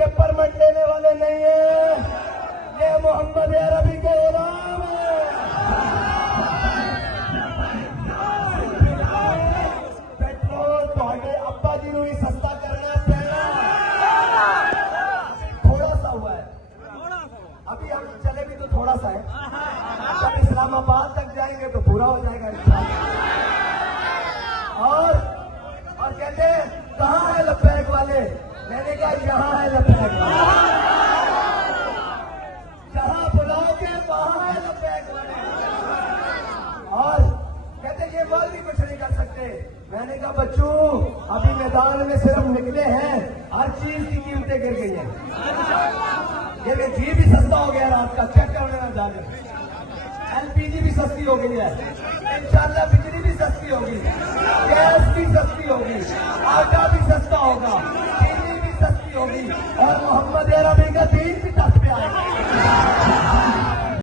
के परमिट देने वाले नहीं है, ये मोहम्मद अरबी के गुलाम है। पेट्रोल थोड़े अब्बा जी को ही सस्ता करना पैना थोड़ा सा हुआ है, अभी हम चले भी तो थोड़ा सा है, जब इस्लामाबाद तक जाएंगे तो पूरा हो जाएगा इंशाअल्लाह। और कहते हैं कहाँ है लब्बैक वाले, मैंने कहा यहाँ है लब्बैक वाले, जहाँ बुलाओगे वहाँ है लब्बैक वाले। और कहते ये बोल भी कुछ नहीं कर सकते, मैंने कहा बच्चों अभी मैदान में सिर्फ निकले हैं, हर चीज की कीमतें गिर गई हैं। ये घी भी सस्ता हो गया रात का, चेक करने में जाने, एलपीजी भी सस्ती हो गई है, इंशाल्लाह बिजली भी सस्ती होगी, गैस भी सस्ती होगी, आटा भी सस्ता होगा, चीनी भी सस्ती होगी और मोहम्मद अरबी का दीन भी